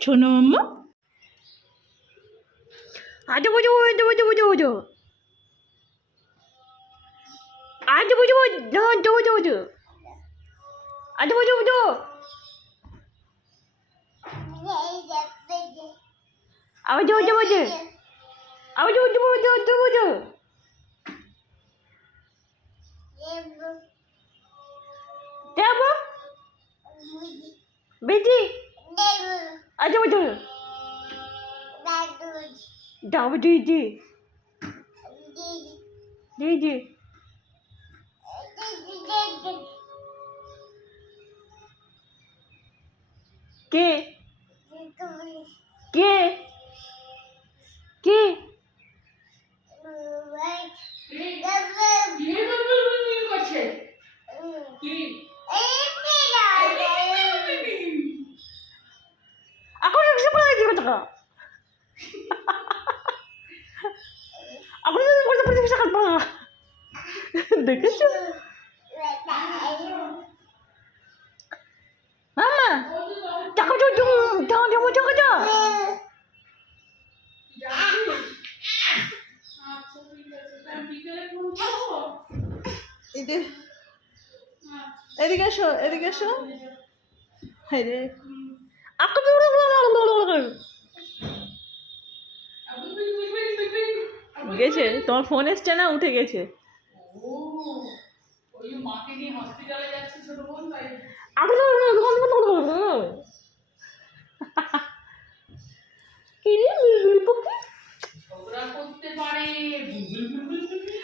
শোনো মাম্মা। আজো বুঝো বুঝো বুঝো বুঝো বুঝো আজো বুঝো বুঝো বুঝো বুঝো আজো বুঝো বুঝো আবার বুঝো বুঝো বুঝো আবার বুঝো বুঝো বুঝো বুঝো দেবো বেটি আজো বুঝো দাও দিদি দিদি কে কে কে এখন একশো পড়ে দিবে টাকা এখন পড়তে পড়তে টাকা পাওয়া দেখেছো মামা টাকা তো টাকা দেবো টাকা দাও এদিকে এসো এদিকে এসো হাই রে গেছে তোমার ফোন এসছে না উঠে গেছে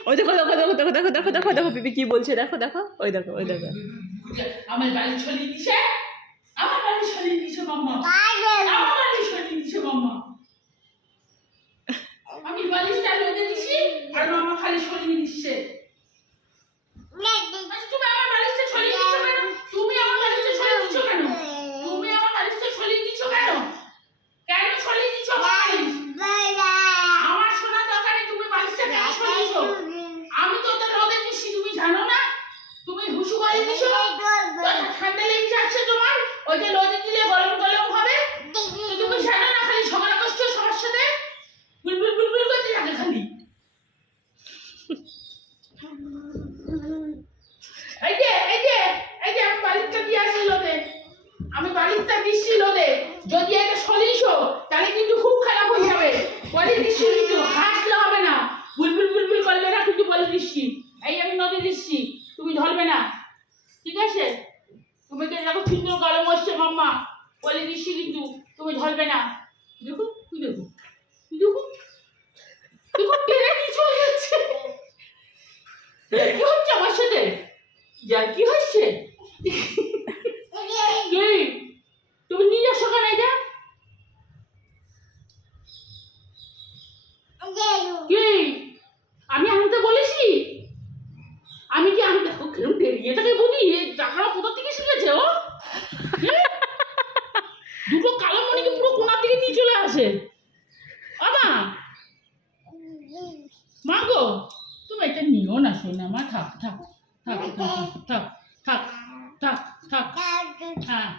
ওই দেখো দেখো দেখো দেখো দেখো দেখো দেখো দেখো পিপি কি বলছে দেখো দেখো ওই দেখো ওই দেখো আমার বাড়ি ছড়িয়ে দিছে আমার বাড়ি ছড়িয়ে দিছে মাম্মা আমার বাড়ি ছড়িয়ে দিছে মাম্মা আমি বালিশটা লইতে দিছি আর মাম্মা খালি ছড়িয়ে দিচ্ছে তুমি আমার বালিশটা ছড়িয়ে দিছো কেন তুমি আমার বালিশটা ছড়িয়ে দিছো কেন তুমি আমার বালিশটা ছড়িয়ে দিছো কেন কেন ছড়িয়ে দিছো আমার বালিশ আমার শোনা দরকারে তুমি বালিশটা কেন ছড়িয়েছো আমি তো ওটা রোদে দিছি তুমি জানো না তুমি হুসু করে দিছো ঠান্ডা লেগে যাচ্ছে তোমার ওই যে রোদে দিলে গরম গরম হবে তুমি জানো না খালি ঝগড়া করছো সবার সাথে বুলবুল বুলবুল করতে থাকে খালি এই যে আমি বালিশটা দিয়ে আসি লোদে আমি বালিশটা দিচ্ছি লোদে যদি এটা সরিয়েছো তাহলে কিন্তু খুব খারাপ হয়ে যাবে বলে দিচ্ছি কিন্তু হাসলে হবে না বুলবুল বুলবুল করবে না কিন্তু বলে দিচ্ছি এই আমি নদী দিচ্ছি তুমি ধরবে না ঠিক আছে তুমি তো দেখো সুন্দর গরম হচ্ছে মাম্মা বলে দিচ্ছি কিন্তু তুমি ধরবে না দেখো তুই দেখো তুই দেখো দেখো টেনে কি চলে যাচ্ছে কি হচ্ছে আমার সাথে কি হচ্ছে তুমি নিয়ে আসো কেন এটা কি আমি আনতে বলেছি আমি কি আমি দেখো কেউ টেরিয়ে থাকে বলি টাকাটা কোথা থেকে শিখেছে ও দুটো কালো মণিকে পুরো কোনার দিকে নিয়ে চলে আসে আমা মা গো তুমি এটা নিও না শোনা মা থাক থাক থাক থাক থাক থাক থাক হ্যাঁ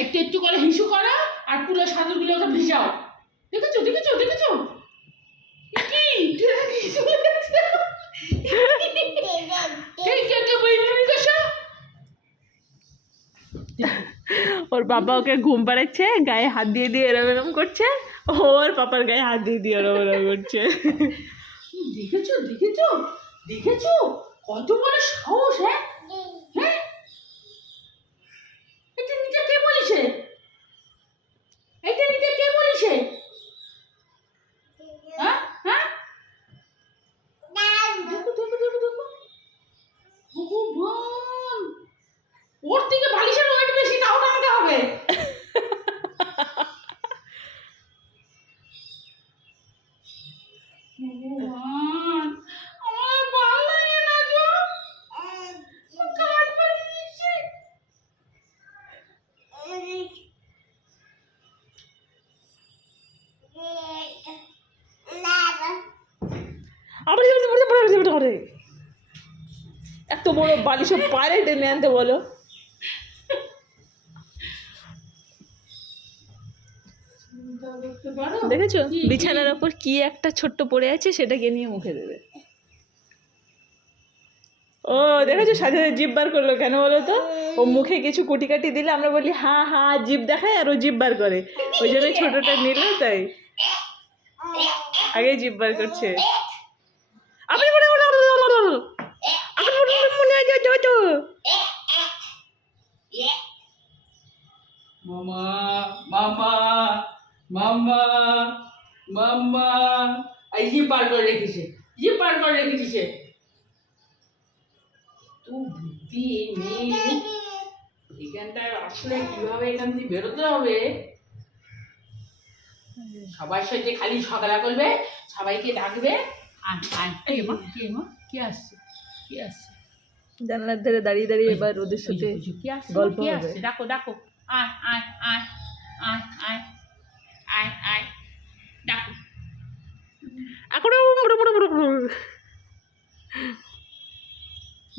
একটু একটু করে হিসু করো আর পুরো সাদুগুলোকে ভিজাও দেখেছো দেখেছো দেখেছো কি ওর বাবা ওকে ঘুম পাড়াচ্ছে গায়ে হাত দিয়ে দিয়ে এরম এরম করছে ওর পাপার গায়ে হাত দিয়ে দিয়ে এরম এরম করছে দেখেছো দেখেছো দেখেছো কত বড় সাহস হ্যাঁ হ্যাঁ এটা নিতে কে বলেছে এটা নিতে কে বলেছে হ্যাঁ হ্যাঁ দেখো দেখো দেখো দেখো ভগবান ওর থেকে বালিশের ওয়েট বেশি তাও টানতে হবে ভগবান আমার ভালো লাগে না তো কাজ করে দিচ্ছি এত বড় বালিশ পারে টেনে আনতে বলো পারো দেখেছো কি? বিছানার ওপর কি একটা ছোট্ট পড়ে আছে সেটাকে নিয়ে মুখে দেবে। ও দেখেছো সাথে সাথে জিভ বার করলো কেন বলো তো? ও মুখে কিছু কুটি কাটি দিলে আমরা বলি হা হা জিভ দেখায় আর ও জিভ বার করে, ওই জন্য ছোটটা নিল তাই আগে জিভ বার করছে। আপনি মামা মামা মামা মামা এই যে পার করে রেখেছে, যে পার করে রেখেছে তো বুদ্ধি এই মেয়ে এখানটায় আসলে কিভাবে এখান থেকে বেরোতে হবে। সবার সাথে খালি ঝগড়া করবে, সবাইকে ডাকবে। আয় আয় এই মা কে মা কে আসছে, কে আসছে? জানলার ধারে দাঁড়িয়ে দাঁড়িয়ে এবার ওদের সাথে কে আসছে গল্প কে হবে। আসছে? ডাকো ডাকো আয় আয় আয় আয় আয় আয় আয় ডাকো।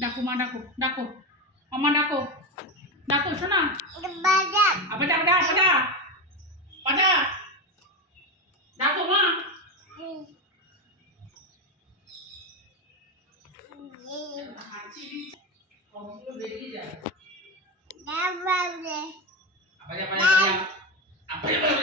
ডাকো মা ডাকো ডাকো মামা ডাকো ডাকো শোনা আবার ডাক ডাক পাটা পাটা ডাকো মা। হাঁচি দিচ্ছে, কতগুলো বেরিয়ে যায়। আবার আবার আবার আবার আবার